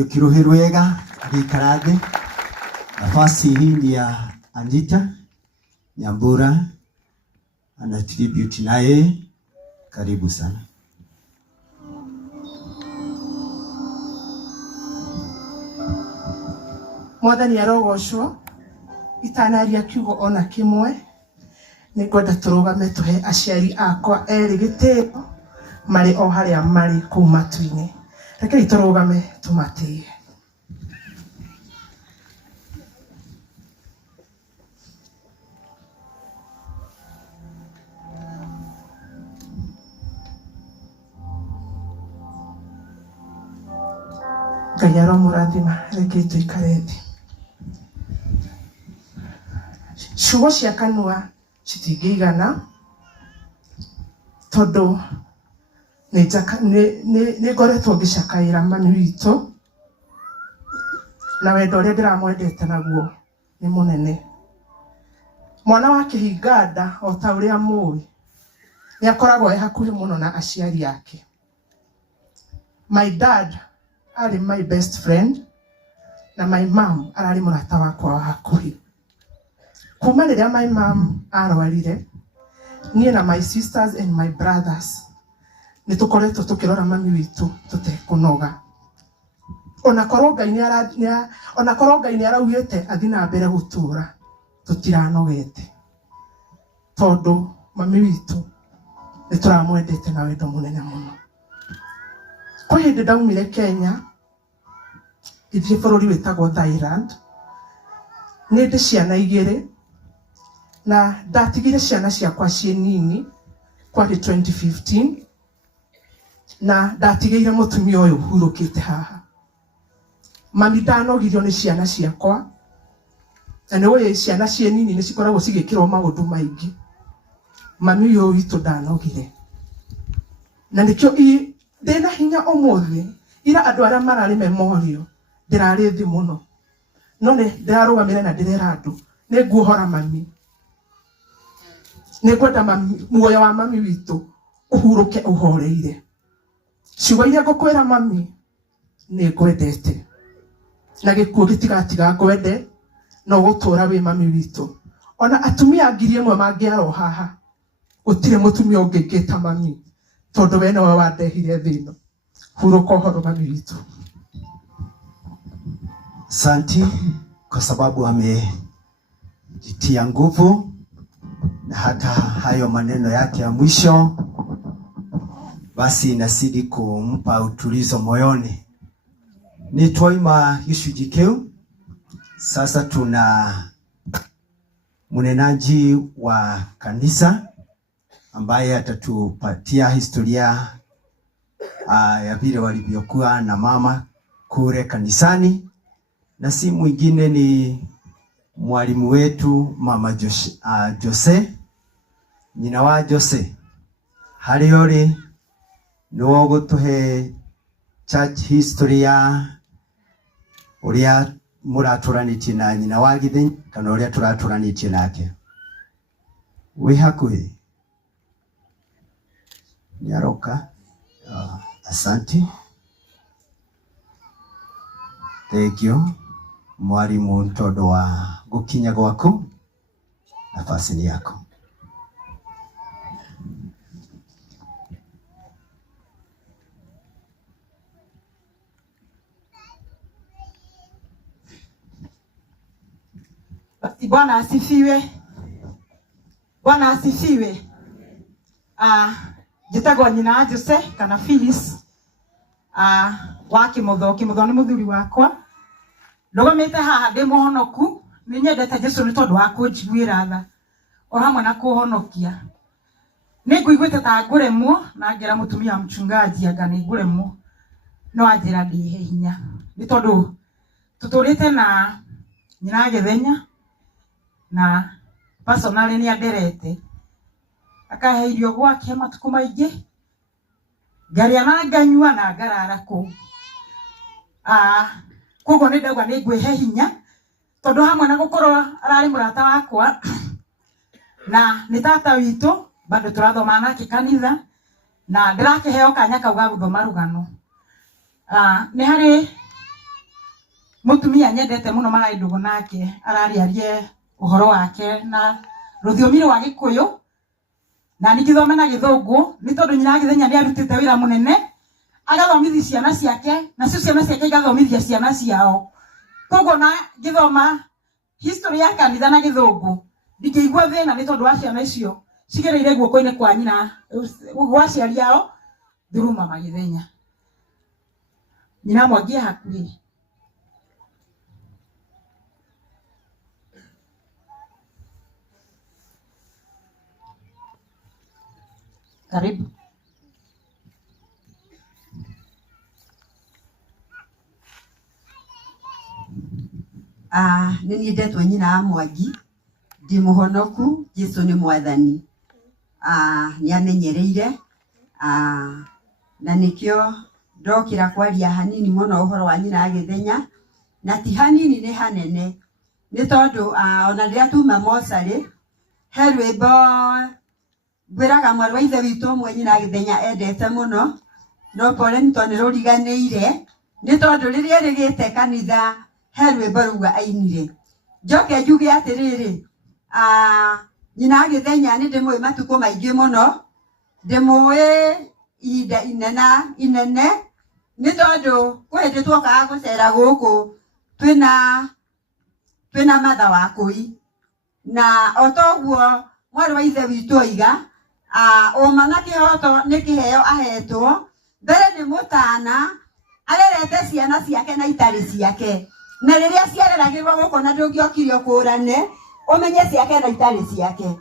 Kiruhi Rwega Gikarade. Nafasi hii ni ya Anita Nyambura ana tribute naye. Karibu sana. Mwathani arogocwo itanaria kiugo ona kimwe ni kwenda turugame tuhe aciari akwa eri gitiro mari o haria mari kuma tuine. Rekei turugame tumatie. Kayaro murathima rekei tuikare thi. Ciugo cia kanua citingĩigana tondu nĩ ngoretwo ngĩcakaĩra mami witũ na wendo ũrĩa ndĩramwendete naguo nĩ mũnene. Mwana wa kĩhinganda o ta ũrĩa mũĩ nĩ akoragwo e hakuhĩ mũno na aciari ake. My dad arĩ my best friend na my mom ararĩ mũrata wakwa wa hakuhĩ. Kuma rĩrĩa my mom arwarire, niĩ na my sisters and my brothers nĩ tũkoretwo tũkĩrora mami witũ tũtekũnoga. Ona korwo Ngai nĩ araugĩte athi na mbere gũtũra, tũtiranogete tondũ mami witũ nĩ tũramwendete na wendo mũnene mũno. Kwa hĩndĩ ndaumire Kenya ngĩthiĩ bũrũri wĩtagwo Thailand, nĩ ndĩ ciana igĩrĩ na ndatigire ciana ciakwa ciĩ nini kwarĩ 2015 na ndatigĩire mũtumia ũyũ hurũkĩte haha. Mami ndanogirio nĩ ciana ciakwa na nĩ ũĩ ciana ciĩ nini nĩ cikoragwo cigĩkĩrwo maũndũ maingĩ. Mami ũyũ witũ ndanogire na nĩkĩo ndĩna hinya ũmũthĩ. Ira andũ arĩa mararĩ memorio ndĩrarĩ thĩ mũno, no nĩ ndĩrarũgamire na ndĩrera andũ nĩ nguohora mami. Nĩ kwenda muoyo wa mami witũ ũhurũke ũhoreire. Ciugo iria ngũkwĩra mami nĩ ngwendete na gĩkuũ gĩtigatiga ngwende no gũtũra wĩ mami witũ. Ona atumia 1000 mangĩarwo haha gũtirĩ mũtumia ũngĩngĩta mami tondũ we nĩwe wandehire thĩ ĩno. Hurũka ũhoro mami witũ. Asante kwa sababu amejitia nguvu na hata hayo maneno yake ya mwisho basi inazidi kumpa utulizo moyoni. Ni twaima gĩcunjĩ kĩu. Sasa tuna mnenaji wa kanisa ambaye atatupatia historia ya vile walivyokuwa na mama kule kanisani, na si mwingine ni mwalimu wetu mama Jose, nyina wa Jose. Harĩ ũrĩ nĩwe ũgũtũhe church history ya ũrĩa mũratũranĩtie na nyina wa Githĩ kana ũrĩa tũratũranĩtie nake. Wĩ hakuhĩ nĩaroka. Asante. Thank you mwalimu tondũ wa gũkinya gwaku. Nafasi ni yako. Bwana asifiwe. Bwana asifiwe. Njĩtagwo nyina wa Jose kana Phyllis wa Kĩmotho. Kĩmotho nĩ mũthuri wakwa. Ndũgamĩte haha ndĩ mũhonoku. Nĩ nyendete Jesũ nĩ tondũ wa kũnjiguĩra tha o hamwe na kũhonokia. Nĩ ngũiguĩte ta ngũremwo na ngera mũtumia mchungaji anga nĩ ngũremwo no anjĩra ndĩhe hinya nĩ tondũ tũtũrĩte na nyina Gĩthenya na personally nĩ anderete akahe irio gwake matukũ maingĩ ngarĩa na nganyua na ngarara kũu. Koguo nĩ ndauga nĩ ngwĩhe hinya tondũ hamwe na gũkorwo ararĩ mũrata wakwa na nĩ tata witũ bado tũrathoma nake kanitha na ndĩrakĩheo kanya kau ga gũthoma rũgano. Nĩ harĩ mutumia nyendete muno marai ndugu nake arariarie uhoro wake na ruthiomi rwa Gikuyu na nikithoma na Githungu ni tondu nyina Githenya ni arutite wira munene agathomithia ciana ciake na cio ciana ciake igathomithia ciana ciao. Koguo na githoma history ya kanitha na Githungu ndingĩigua thĩna nĩ tondũ wa ciana icio cigereire guoko-inĩ kwa nyina gwa ciari yao through Mama Githenya. Nyina Mwangi hakuhĩ. Karibu. Nini ndetwo nyina Mwangi ndi muhonoku Jesu ni mwathani. Ni amenyereire na nikio ndokira kwaria hanini muno uhoro wa nyina Githenya na ti hanini ni hanene ni tondu ona riria tuma mosari he rwimbo gwiraga mwarĩ wa ithe witũ mwe nyina Githenya endete muno no pole ni tondu ruriganiire ni tondu riria rigite kanitha he rwimbo ruga ainire njoke njuge atiriri nyina Githenya ni ndimwe matuko maingi muno ndimwe ida inene ni tondu kwende twokaga gucera guku twina matha wa kui na otoguo mwarĩ wa ithe witũ oiga uma na kihoto ni kiheo ahetwo mbere ni mutana arerete ciana ciake na itari ciake na riria ciareragirwo guko na ndungiokirio kurane umenye ciake na itari ciake.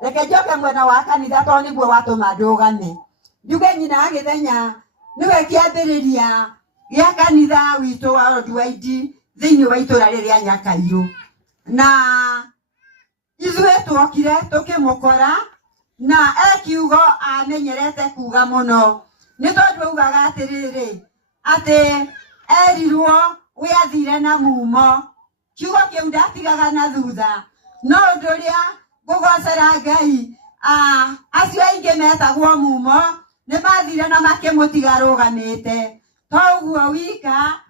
Reke njoke mwena wa kanitha to niguo watuma ndugame njuge nyina Githenya niwe kiambiriria gia kanitha witũ wa Ordwaidi thiini wa itura riria Nyakairu na ithuĩ twokire tukimukora na ekiugo amenyerete kuga muno ni tondu augaga atiriri ati erirwo we athire na mumo kiugo kiu ndatigaga na thutha no nduria gugocera Ngai acio aingi metagwo mumo ni mathire na makimutiga rugamite toguo wika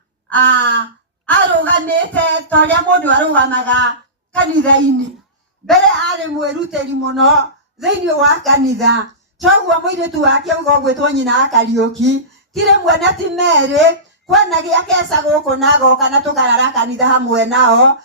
arugamite toria mundu arugamaga kanitha-ini mbere ari mwiruteri muno thiini wa kanitha toguo muiritu wake ugo gwitwo nyina Kariuki tire mwene ti Mary kwana giake guku na goka na tukarara kanitha hamwe nao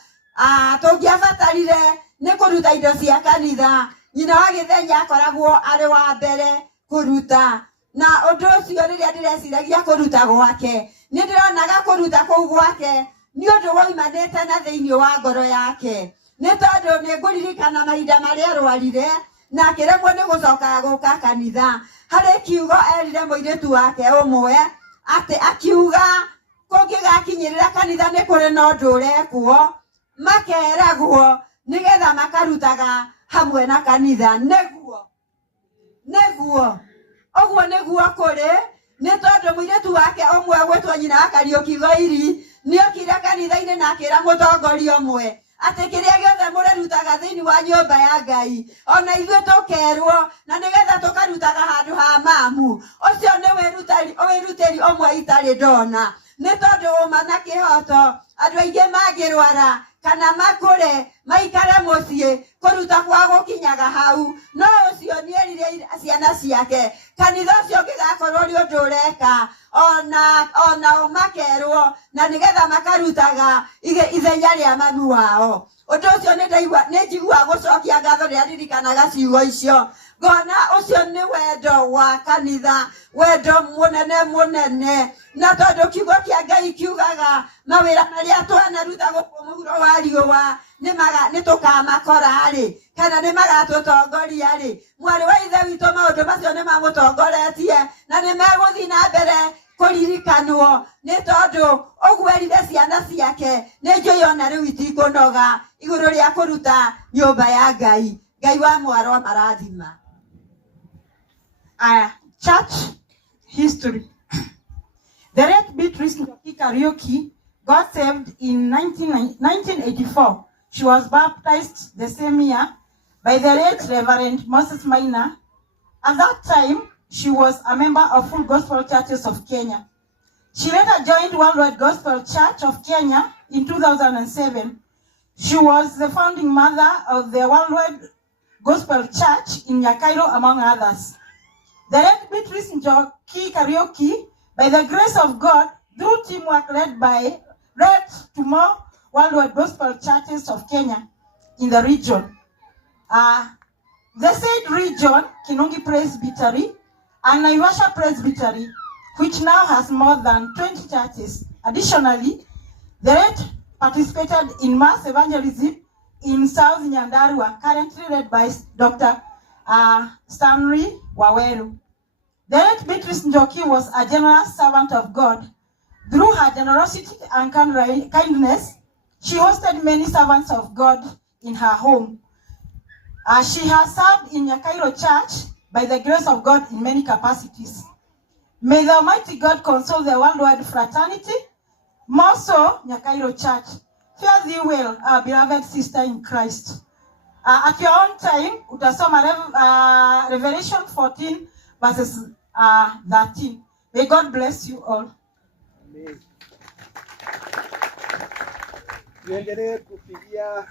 tungiabatarire ni kuruta indo cia kanitha nyina wa Githenya akoragwo ari wa mbere kuruta na undu ucio riria ndireciragia kuruta gwake ni ndironaga kuruta kuu gwake ni undu woimanite na thiini wa ngoro yake ni tondu ni nguririkana mahinda maria arwarire na akiremwo ni gucoka guka kanitha hari kiugo erire muiritu wake umwe ati akiuga kungigakinyirira kanitha ni kuri no ndurekwo makeragwo nigetha makarutaga hamwe na kanitha neguo oguo niguo kuri ni tondu muiritu wake umwe gwitwo nyina Kariuki Goiri ni okire kanitha-ini na akira mutongoria umwe ati kiria giothe murerutaga thiini wa nyumba ya Ngai ona ithuĩ tukerwo na nigetha tukarutaga handu ha mamu ucio ni wiruteri umwe itari ndona ni tondu uma na kihoto andu aingi mangirwara kana makure maikare mucii kuruta kwa gukinyaga hau no ucio ni erire ciana ciake kanitha ucio ngigakorwo ri undu ureka ona umakerwo na nigetha makarutaga ithenya ria mami wao undu ucio ni ndaigua ni njigua gucokia ngatho ria ndirikanaga ciugo icio ngona ucio ni wendo wa kanitha wendo munene na tondu kiugo kia Ngai kiugaga mawira maria twanaruta guku muhuro wa riũa ni tukamakora ri kana ni magatutongoria ri mwari wa ithe witũ maundu macio ni mamutongoretie na ni meguthi na mbere kuririkanwo ni tondu uguo erire ciana ciake ni njui ona riu itikunoga iguru ria kuruta nyumba ya Ngai wa mwaro marathima. Church history. The late Beatrice Kariuki got saved in 1984. She was baptized the same year by the late Reverend Moses Maina. At that time, she was a member of Full Gospel Churches of Kenya. She later joined Worldwide Gospel Church of Kenya in 2007. She was the founding mother of the Worldwide Gospel Church in Nyakairo, among others. The late Beatrice Njoki Karaoke, by the grace of God, through teamwork led to more Worldwide Gospel Churches of Kenya in the region. The said region, Kinungi Presbytery and Naivasha Presbytery, which now has more than 20 churches. Additionally, the late participated in mass evangelism in South Nyandarua, currently led by Dr. Stanley Waweru. The late Beatrice Njoki was a generous servant of God. Through her generosity and kindness, she hosted many servants of God in her home. She has served in Nyakairo Church by the grace of God in many capacities. May the Almighty God console the worldwide fraternity, more so Nyakairo Church. Fare thee well, our beloved sister in Christ. At your own time, utasoma Revelation 14 verses 13. May God bless you all. Amen. Tuendelee kupigia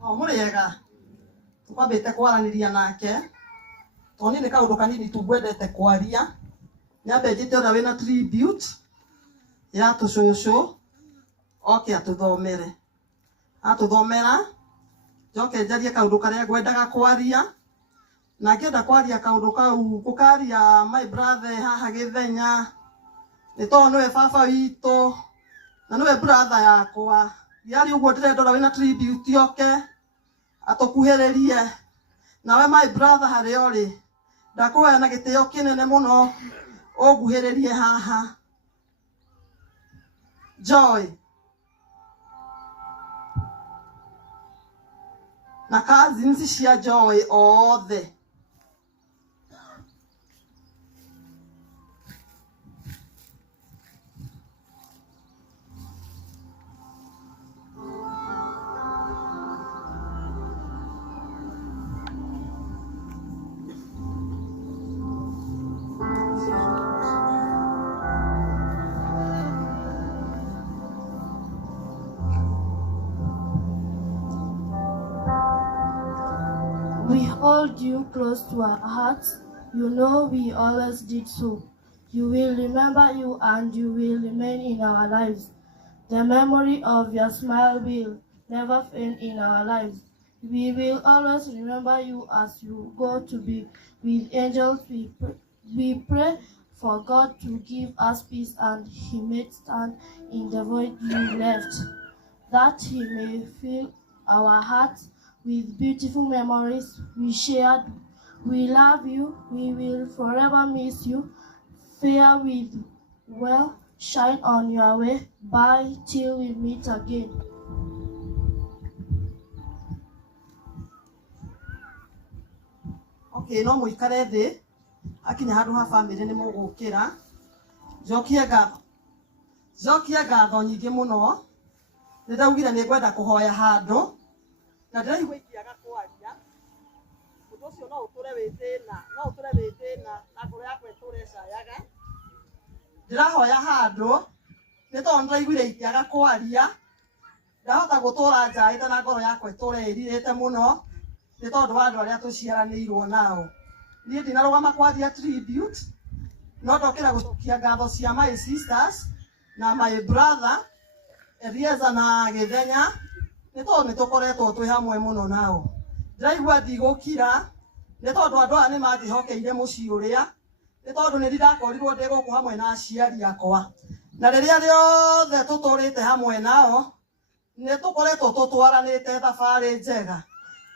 murega tukwambite kwaraniria nake toni ni kaundu kanini tugwendete kwaria nyambe njite ura wina tribute ya tucucu oke atuthomere atuthomera njoke njarie kaundu karia ngwendaga kwaria na ngenda kwaria kaundu kau gukaria my brother haha Githenya ni to niwe baba witũ na niwe brother yakwa yari uguo ndirenda ura wina tribute oke atukuhiririe nawe my brother hari ori ndakuhoya na gitio kinene muno uguhiririe haha Joy na cousins cia Joy othe We hold you close to our hearts. You know we always did so. You will remember you and you will remain in our lives. The memory of your smile will never fade in our lives. We will always remember you as you go to be with angels. We pray for God to give us peace and He may stand in the void you left, that He may fill our hearts with beautiful memories we shared. We love you. We will forever miss you. Fare with well. Shine on your way. Bye till we meet again. Okay, no muikare thi akinya handu ha family ni mugukira jokie ngatho nyingi muno ndiraugire ni ngwenda kuhoya handu na ndiraigua ikiaga kwaria undu ucio no uture withina na ngoro yakwa iture cayaga ndirahoya handu ni tondu ndiraiguire ikiaga kwaria ndahota gutura njaite na ngoro yakwa iture iririte muno ni tondu wa andu aria tuciaranirwo nao ni ndinarugama kwaria tribute no ndokira gucokia ngatho cia my sisters na my brother Elieza na Githenya ni tondu ni tukoretwo twi hamwe muno nao ndiraigua ndigukira ni tondu andu aya ni mangihokeire mucii uria ni tondu ni ndirakorirwo ndi guku hamwe na aciari akwa na riria riothe tuturite hamwe nao ni tukoretwo tutwaranite thabari njega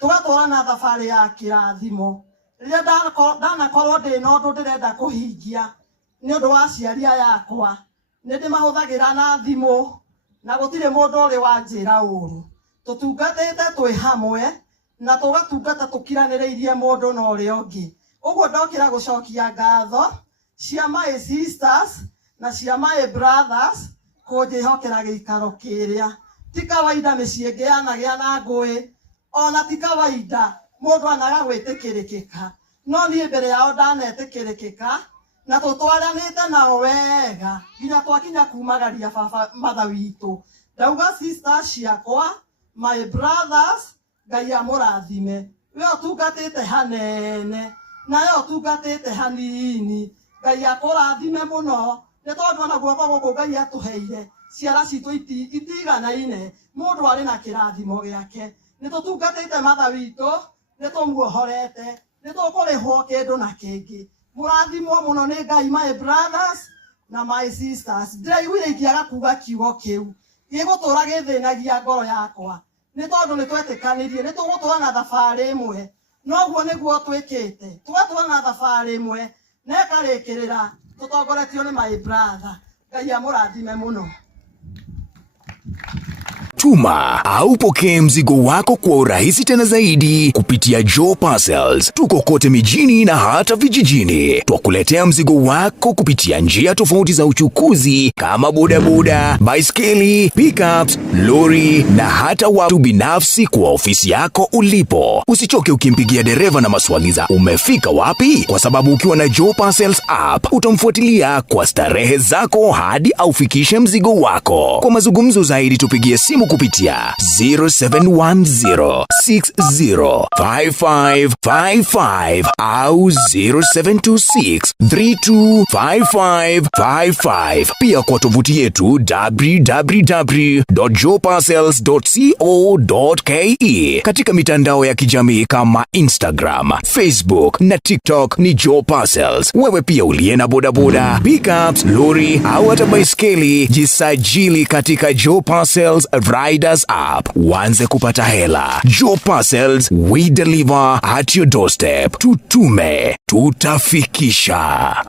tugatwarana thabari ya kirathimo riria ndanakorwo ndina undu ndirenda kuhingia ni undu wa aciari aya akwa ni ndimahuthagira na thimu na gutire mundu uri wanjira uru tutungatite twi hamwe na tugatungata tukiraniriirie mundu na uria ungi uguo ndokira gucokia ngatho cia my sisters na cia my brothers kunjihokera giikaro kiria ti kawaida micii ingi yanagia na ngui ona ti kawaida mundu anaga gwitikirikika no nie mbere yao ndanetikirikika na tutwaranite nao wega nginya twakinya kumagaria baba matha witũ. Ndauga sisters ciakwa, my brothers, Ngai amũrathime. We ũtungatĩte hanene na we ũtungatĩte hanini. Ngai akũrathime mũno nĩ tondũ ona guoko gũkũ Ngai atũheire ciara citũ itiganaine, mũndũ arĩ na kĩrathimo gĩake. Nĩ tũtungatĩte matha witũ, nĩ tũmuohorete, nĩ tũkũrĩhwo kĩndũ na kĩngĩ. Mũrathimwo mũno nĩ Ngai, my brothers na my sisters. Ndĩraiguire ingĩaga kuga kiugo kĩu gĩgũtũra gĩthĩnagia ngoro yakwa, nĩ tondũ nĩ twetĩkanĩrie nĩ tũgũtũra na thabarĩ ĩmwe. Noguo nĩguo twĩkĩte, tũgatũra na thabarĩ ĩmwe na ĩkarĩkĩrĩra tũtongoretio nĩ my brother. Ngai amũrathime mũno. Tuma au pokee mzigo wako kwa urahisi tena zaidi kupitia Joe Parcels. Tuko kote mijini na hata vijijini. Twakuletea mzigo wako kupitia njia tofauti za uchukuzi kama bodaboda, baiskeli, pickups, lori na hata watu binafsi kwa ofisi yako ulipo. Usichoke ukimpigia dereva na maswali za umefika wapi, kwa sababu ukiwa na Joe Parcels app utamfuatilia kwa starehe zako hadi aufikishe mzigo wako. Kwa mazungumzo zaidi tupigie simu kupitia 0710605555 au 0726325555. Pia kwa tovuti yetu www.joeparcels.co.ke. Katika mitandao ya kijamii kama Instagram, Facebook na TikTok ni Joe Parcels. Wewe pia uliye na bodaboda, pickups, lori au hata baiskeli, jisajili katika Joe Parcels Riders app. Uanze kupata hela. Joe Parcels, we deliver at your doorstep. Tutume, tutafikisha.